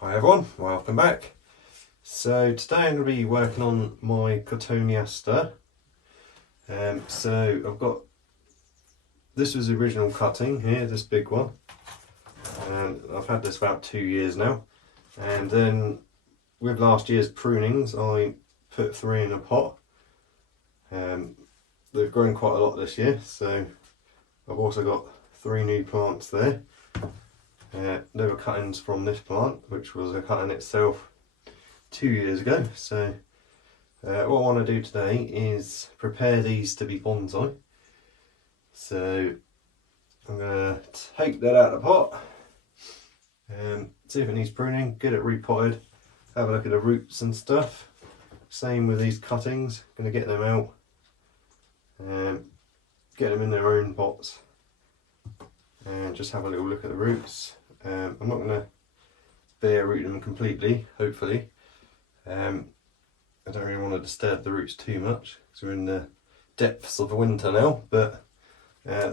Hi everyone, welcome back. So today I'm going to be working on my Cotoneaster. So I've got, this was the original cutting here, this big one. And I've had this about 2 years now. And then with last year's prunings, I put 3 in a pot. They've grown quite a lot this year, so I've also got 3 new plants there. They were cuttings from this plant, which was a cutting itself 2 years ago. So what I want to do today is prepare these to be bonsai. So I'm going to take that out of the pot and see if it needs pruning, get it repotted, have a look at the roots and stuff. Same with these cuttings, going to get them out and get them in their own pots and just have a little look at the roots. I'm not going to bare root them completely, hopefully. I don't really want to disturb the roots too much because we're in the depths of the winter now, but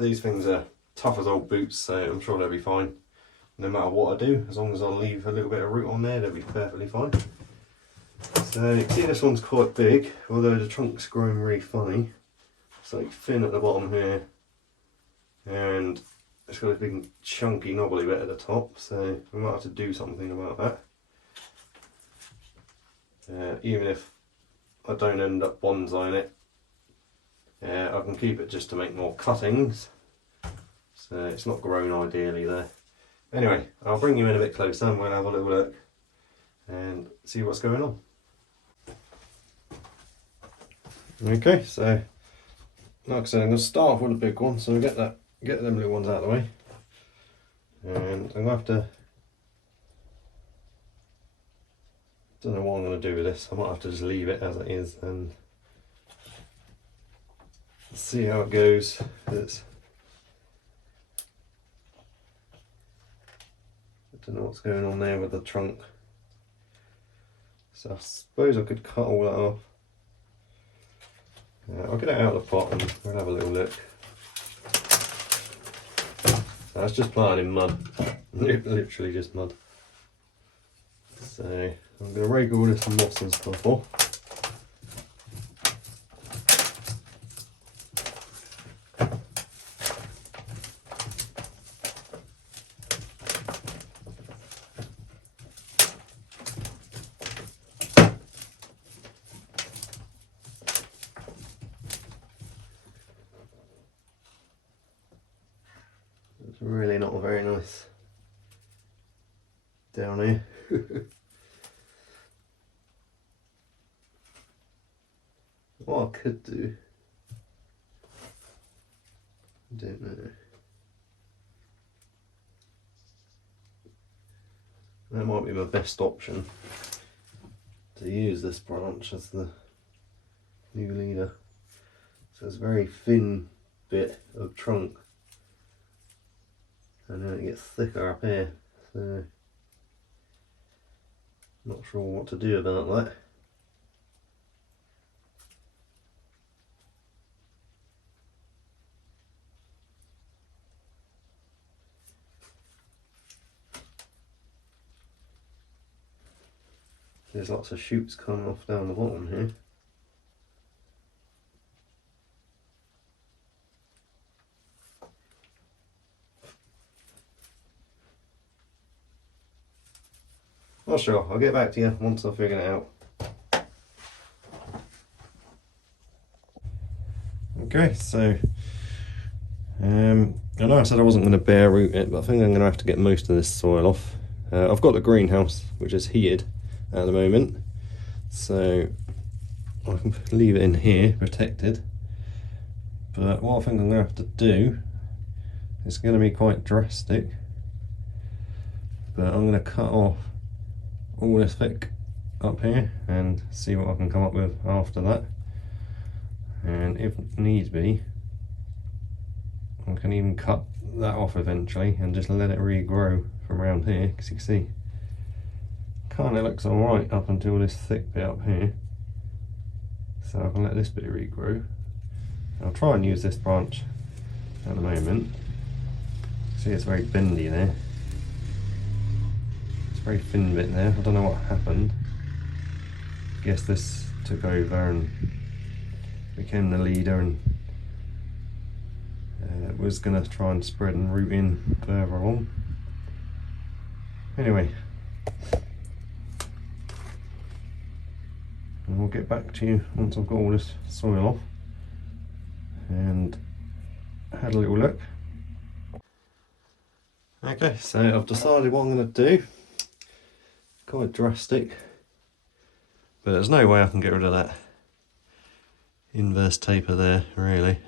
these things are tough as old boots, so I'm sure they'll be fine no matter what I do. As long as I leave a little bit of root on there, they'll be perfectly fine. So you can see this one's quite big, although the trunk's growing really funny. It's like thin at the bottom here, and it's got a big chunky knobbly bit at the top, so we might have to do something about that. Even if I don't end up bonsaiing it, I can keep it just to make more cuttings, so it's not grown ideally there. Anyway, I'll bring you in a bit closer and we'll have a little look and see what's going on. Okay, so like I said, I'm going to start off with a big one, so get them little ones out of the way, and I'm going to have to, don't know what I'm going to do with this. I might have to just leave it as it is and see how it goes. I don't know what's going on there with the trunk, so I suppose I could cut all that off. I'll get it out of the pot and we'll have a little look. That's just planted in mud, literally just mud. So I'm going to rake all this moss and stuff off. It's really not very nice down here. What I could do, I don't know. That might be my best option, to use this branch as the new leader. So it's a very thin bit of trunk, and then it gets thicker up here, so not sure what to do about that. There's lots of shoots coming off down the bottom here. Not sure, I'll get back to you once I've figured it out. Okay, so I know I said I wasn't going to bare root it, but I think I'm going to have to get most of this soil off. I've got the greenhouse, which is heated at the moment, so I can leave it in here protected. But what I think I'm going to have to do is going to be quite drastic, but I'm going to cut off all this thick up here and see what I can come up with after that. And if need be, I can even cut that off eventually and just let it regrow from around here, because you can see kind of looks alright up until this thick bit up here. So I can let this bit regrow. I'll try and use this branch at the moment. See, it's very bendy there. It's very thin bit there. I don't know what happened. I guess this took over and became the leader, and was going to try and spread and root in further on. Anyway, and we'll get back to you once I've got all this soil off and had a little look. Okay, so I've decided what I'm going to do. Quite drastic, but there's no way I can get rid of that inverse taper there, really.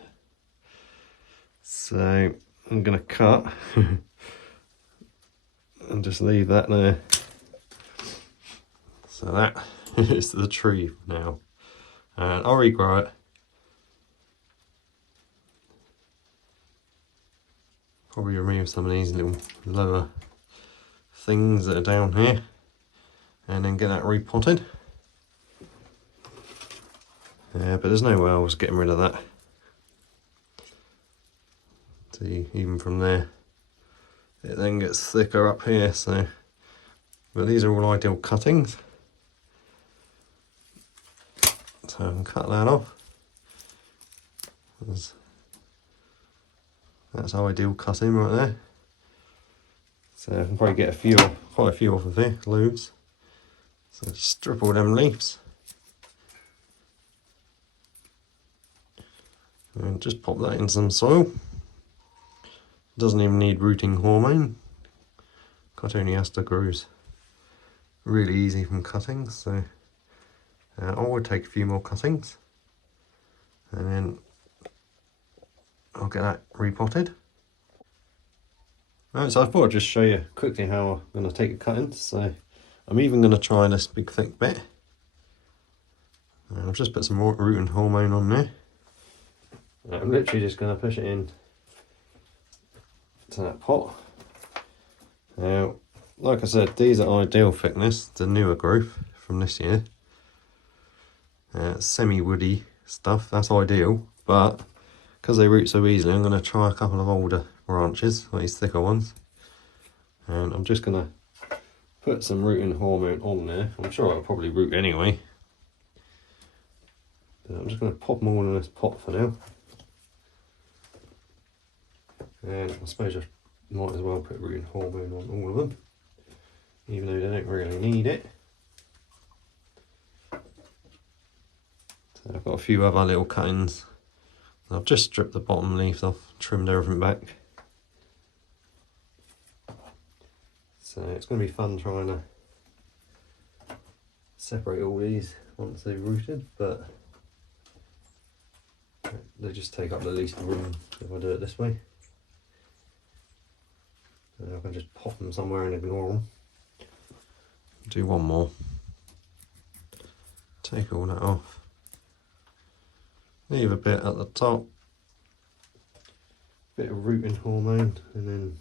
So I'm going to cut and just leave that there. So that is the tree now, and I'll regrow it. Probably remove some of these little lower things that are down here, and then get that repotted. But there's no way I was getting rid of that. See, even from there, it then gets thicker up here. So, but these are all ideal cuttings. So I can cut that off. That's ideal cutting right there. So I can probably get quite a few off of here, loads. So strip all them leaves. And just pop that in some soil. Doesn't even need rooting hormone. Cotoneaster grows really easy from cuttings, so I would take a few more cuttings, and then I'll get that repotted. Right, so I thought I'd just show you quickly how I'm going to take the cuttings. So I'm even going to try this big thick bit. And I've just put some rooting hormone on there. I'm literally just going to push it in to that pot. Now, like I said, these are ideal thickness, the newer growth from this year. Semi-woody stuff, that's ideal, but because they root so easily, I'm going to try a couple of older branches, these thicker ones. And I'm just going to put some rooting hormone on there. I'm sure it'll probably root anyway. But I'm just going to pop them all in this pot for now. And I suppose I might as well put rooting hormone on all of them, even though they don't really need it. So I've got a few other little cuttings. I've just stripped the bottom leaves off, trimmed everything back. So it's going to be fun trying to separate all these once they've rooted, but they just take up the least room if I do it this way. And I can just pop them somewhere and ignore them. Do one more. Take all that off. Leave a bit at the top. Bit of rooting hormone, and then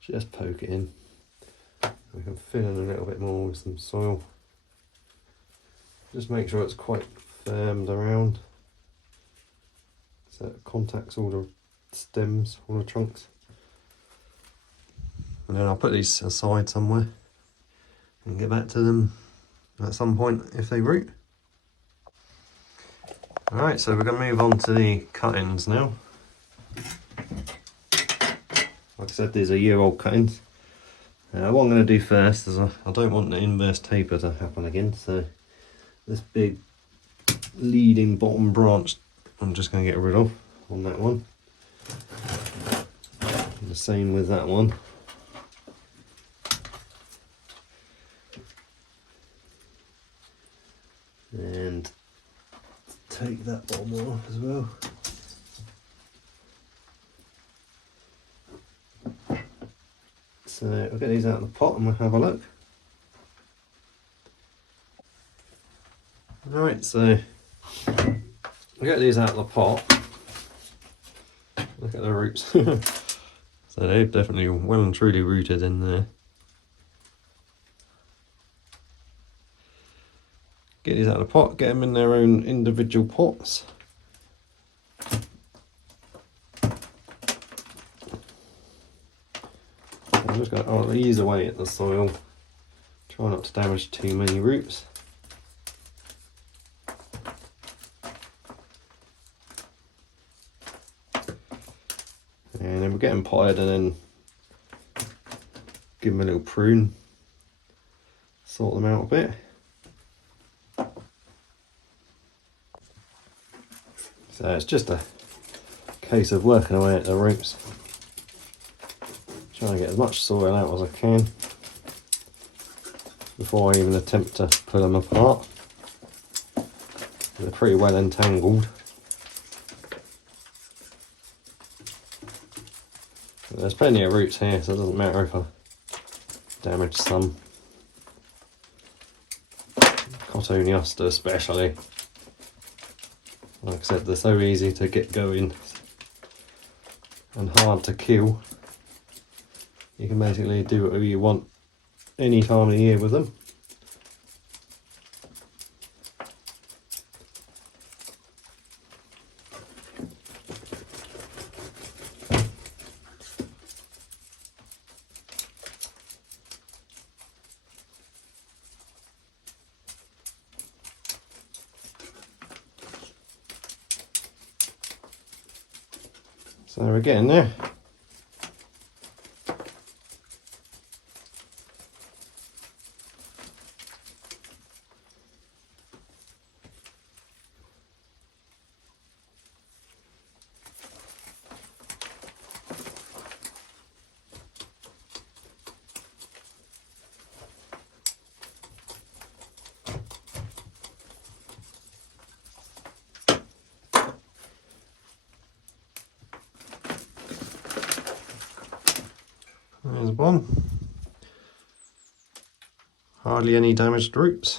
just poke it in. We can fill in a little bit more with some soil. Just make sure it's quite firmed around, so it contacts all the stems, all the trunks. And then I'll put these aside somewhere and get back to them at some point if they root. Alright, so we're going to move on to the cuttings now. Like I said, these are year-old cuttings. What I'm going to do first is I don't want the inverse taper to happen again, so this big leading bottom branch I'm just going to get rid of on that one. And the same with that one. And take that bottom off as well. So I'll get these out of the pot and we'll have a look. Right, so I'll get these out of the pot. Look at the roots. So they've definitely well and truly rooted in there. Get these out of the pot, get them in their own individual pots. I'll just going to ease away at the soil, try not to damage too many roots. And then we'll get them potted and then give them a little prune, sort them out a bit. So it's just a case of working away at the roots, trying to get as much soil out as I can before I even attempt to pull them apart. They're pretty well entangled. But there's plenty of roots here, so it doesn't matter if I damage some. Cotoneaster especially. Like I said, they're so easy to get going and hard to kill. You can basically do whatever you want any time of the year with them. So we're getting there. There's one. Hardly any damaged roots.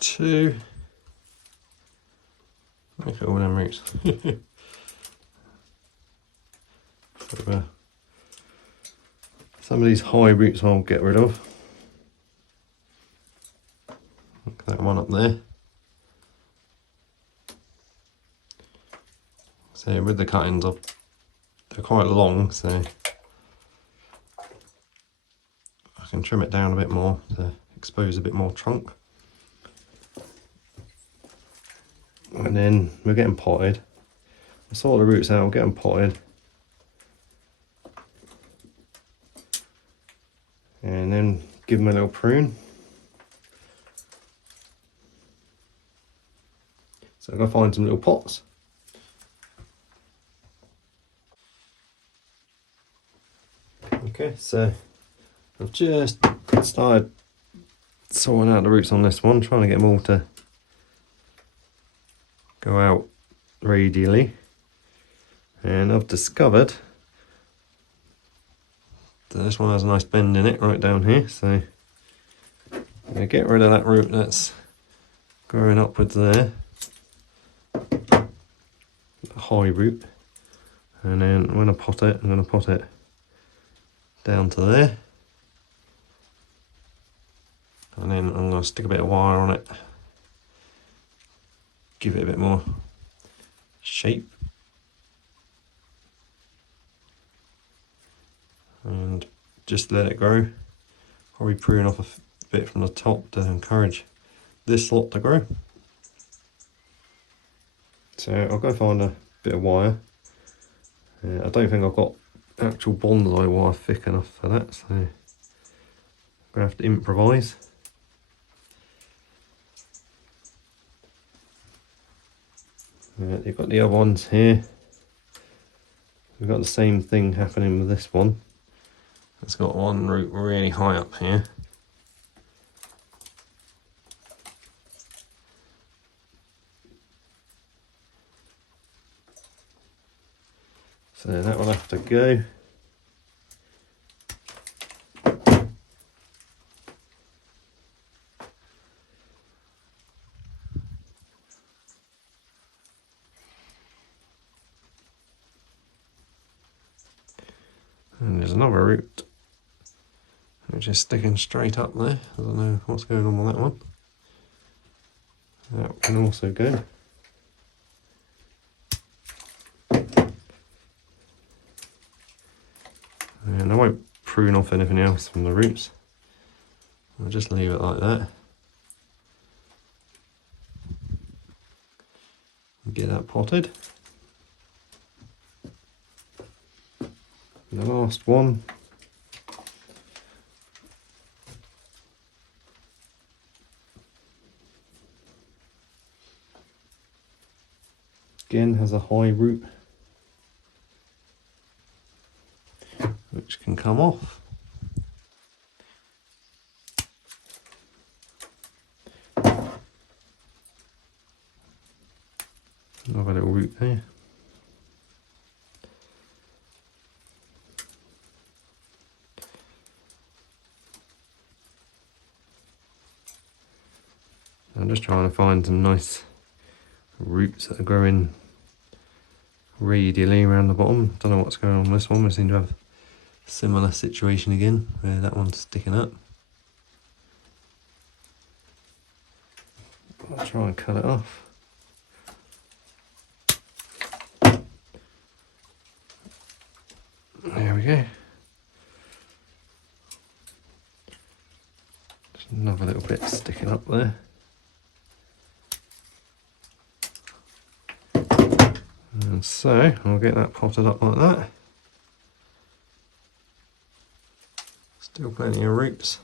Two. Look at all them roots. Some of these high roots I'll get rid of. Look at that one up there. So with the cuttings, they're quite long, so I can trim it down a bit more to expose a bit more trunk. And then we're getting potted. I'll sort the roots out, we'll get them potted. And then give them a little prune. So I'm going to find some little pots. Okay, so I've just started sorting out the roots on this one, trying to get them all to go out radially, and I've discovered that this one has a nice bend in it right down here, so I'm going to get rid of that root that's growing upwards there, the high root, and then when I pot it, I'm going to pot it down to there, and then I'm going to stick a bit of wire on it, give it a bit more shape, and just let it grow. Probably prune off a bit from the top to encourage this lot to grow. So I'll go find a bit of wire. I don't think I've got actual bonsai wire thick enough for that, so I'm going to have to improvise. You've got the other ones here. We've got the same thing happening with this one. It's got one root really high up here. So that will have to go. And there's another root which is sticking straight up there. I don't know what's going on with that one. That can also go. And I won't prune off anything else from the roots. I'll just leave it like that. Get that potted. And the last one. Again has a high root which can come off. Another little root there. I'm just trying to find some nice roots that are growing radially around the bottom. Don't know what's going on with this one. We seem to have a similar situation again where that one's sticking up. I'll try and cut it off. There we go. Just another little bit sticking up there. And so I'll get that potted up like that. Still plenty of roots.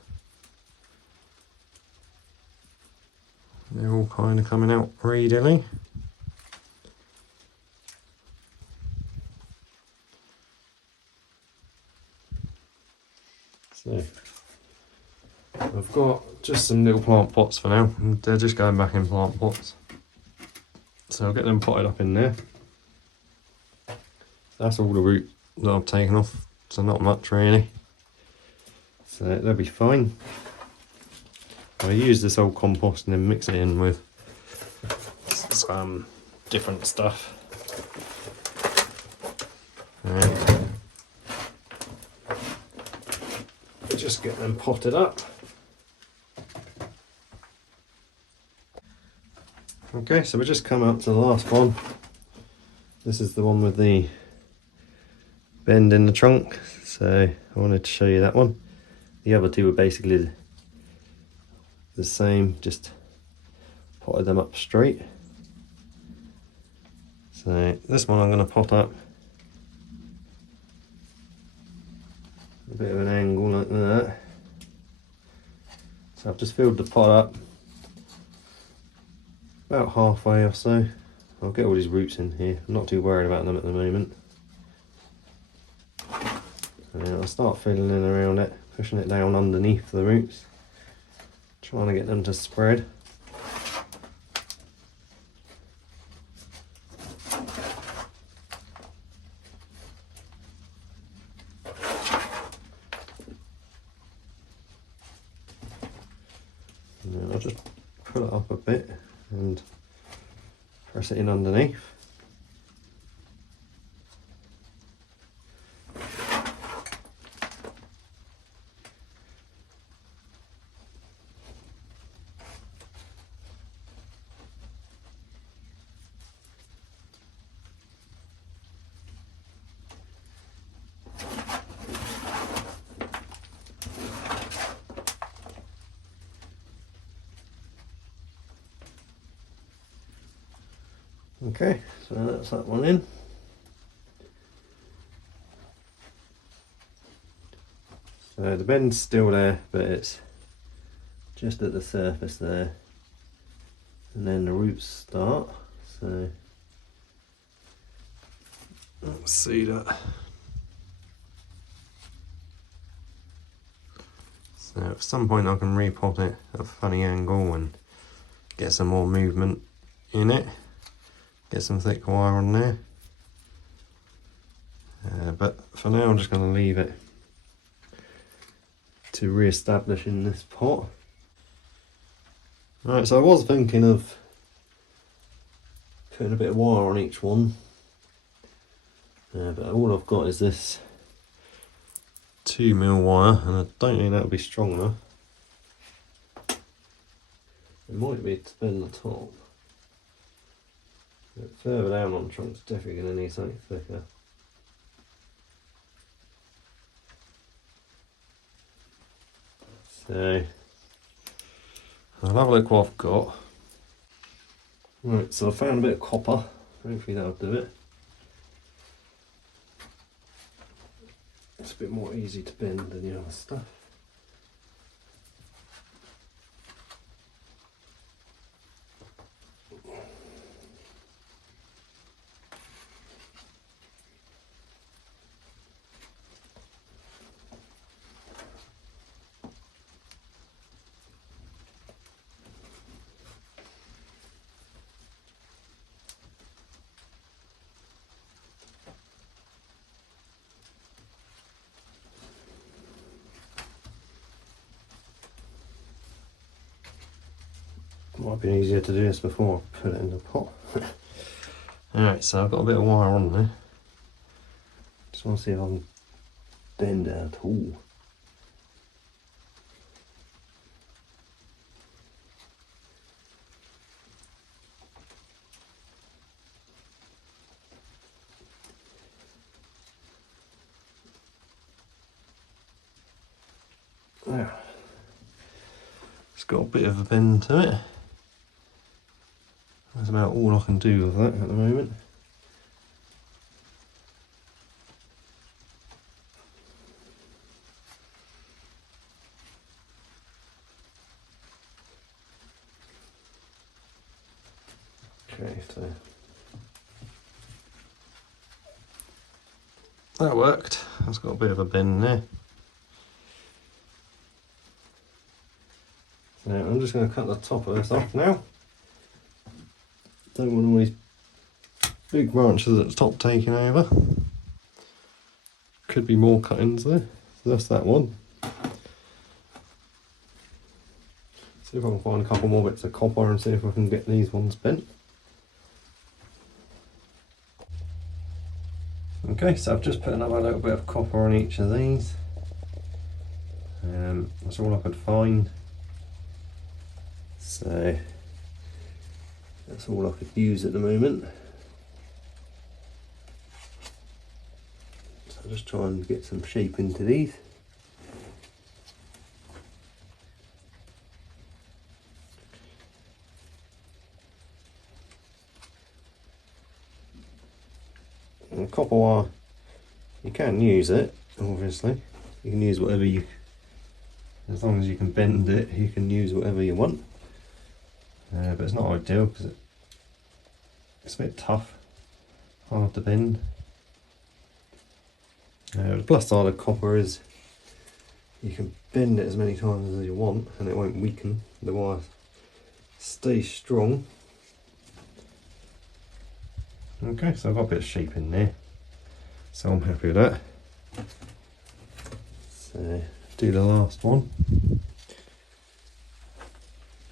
They're all kind of coming out radially. So I've got just some little plant pots for now, and they're just going back in plant pots. So I'll get them potted up in there. That's all the root that I've taken off, so not much really. So they'll be fine. I use this old compost and then mix it in with some different stuff. And just get them potted up. Okay, so we just come up to the last one. This is the one with the bend in the trunk, so I wanted to show you that one. The other two were basically the same, just potted them up straight. So this one I'm going to pot up a bit of an angle like that. So I've just filled the pot up about halfway or so. I'll get all these roots in here. I'm not too worried about them at the moment. And I'll start filling in around it, pushing it down underneath the roots, trying to get them to spread. And then I'll just pull it up a bit and press it in underneath. Okay, so that's that one in. So the bend's still there, but it's just at the surface there. And then the roots start, so let's see that. So at some point I can repot it at a funny angle and get some more movement in it. Get some thick wire on there. But for now I'm just going to leave it to re-establish in this pot. Right, so I was thinking of putting a bit of wire on each one, but all I've got is this 2mm wire, and I don't think that'll be strong enough. It might be to bend the top. But further down on the trunk's definitely going to need something thicker. So I'll have a look what I've got. Right, so I found a bit of copper. Hopefully that'll do it. It's a bit more easy to bend than the other stuff. Might have been easier to do this before I put it in the pot. Alright, so I've got a bit of wire on there. Just want to see if I can bend it at all. There. It's got a bit of a bend to it. That's about all I can do with that at the moment. Okay, so that worked. It's got a bit of a bend there. So I'm just going to cut the top of this off now. Don't want all these big branches at the top taking over. Could be more cuttings there. So that's that one. See if I can find a couple more bits of copper and see if I can get these ones bent. Okay, so I've just put another little bit of copper on each of these. That's all I could find. So that's all I could use at the moment. So I'll just try and get some shape into these. And copper wire, you can use it, obviously. You can use whatever you, as long as you can bend it, you can use whatever you want. But it's not ideal because it's a bit tough, hard to bend. The plus side of copper is you can bend it as many times as you want and it won't weaken. The wire stays strong. Okay, so I've got a bit of shape in there, so I'm happy with that. So do the last one.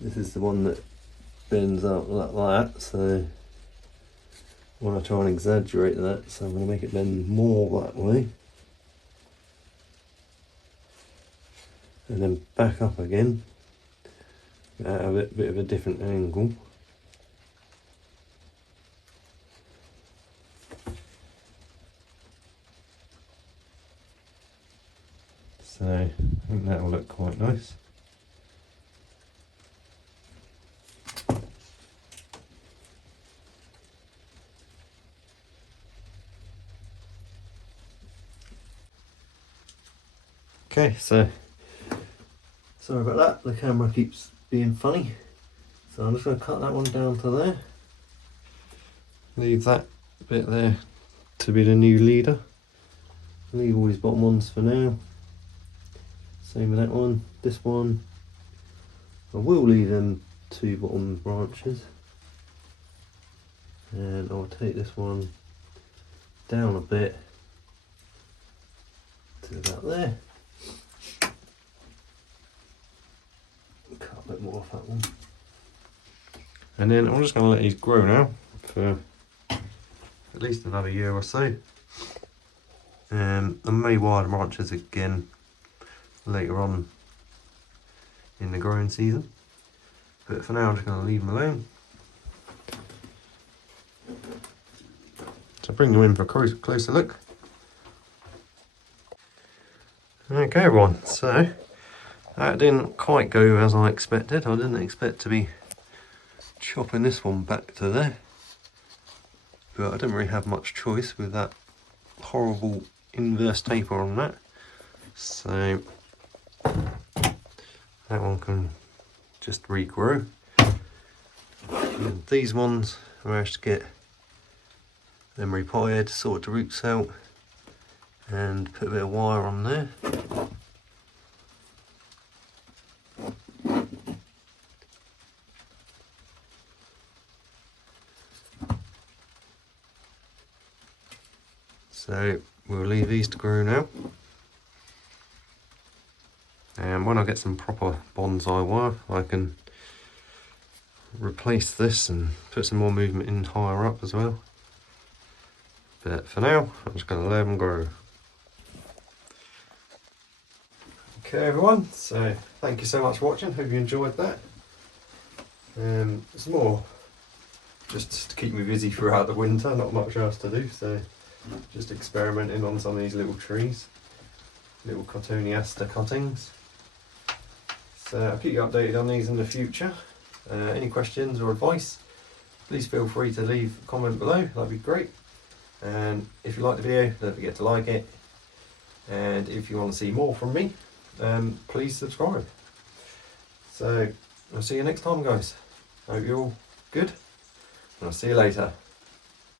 This is the one that bends out like that, so I want to try and exaggerate that, so I'm going to make it bend more that way. And then back up again at a bit of a different angle. So I think that will look quite nice. Okay, so sorry about that, the camera keeps being funny. So I'm just going to cut that one down to there. Leave that bit there to be the new leader. Leave all these bottom ones for now. Same with that one, this one. I will leave them two bottom branches. And I'll take this one down a bit to about there. Cut a bit more off that one. And then I'm just going to let these grow now for at least another year or so. I may wire the branches again later on in the growing season, but for now I'm just going to leave them alone. So bring them in for a closer look. Okay everyone, so That didn't quite go as I expected. I didn't expect to be chopping this one back to there, but I didn't really have much choice with that horrible inverse taper on that. So that one can just regrow. And these ones I managed to get them repotted, sort the roots out, and put a bit of wire on there. So we'll leave these to grow now. And when I get some proper bonsai wire, I can replace this and put some more movement in higher up as well. But for now, I'm just going to let them grow. Okay everyone, so thank you so much for watching, hope you enjoyed that. It's more just to keep me busy throughout the winter, not much else to do, so just experimenting on some of these little trees, little Cotoneaster cuttings. So I'll keep you updated on these in the future. Any questions or advice, please feel free to leave a comment below, that'd be great. And if you like the video, don't forget to like it. And if you want to see more from me, please subscribe. So I'll see you next time guys. Hope you're all good, and I'll see you later.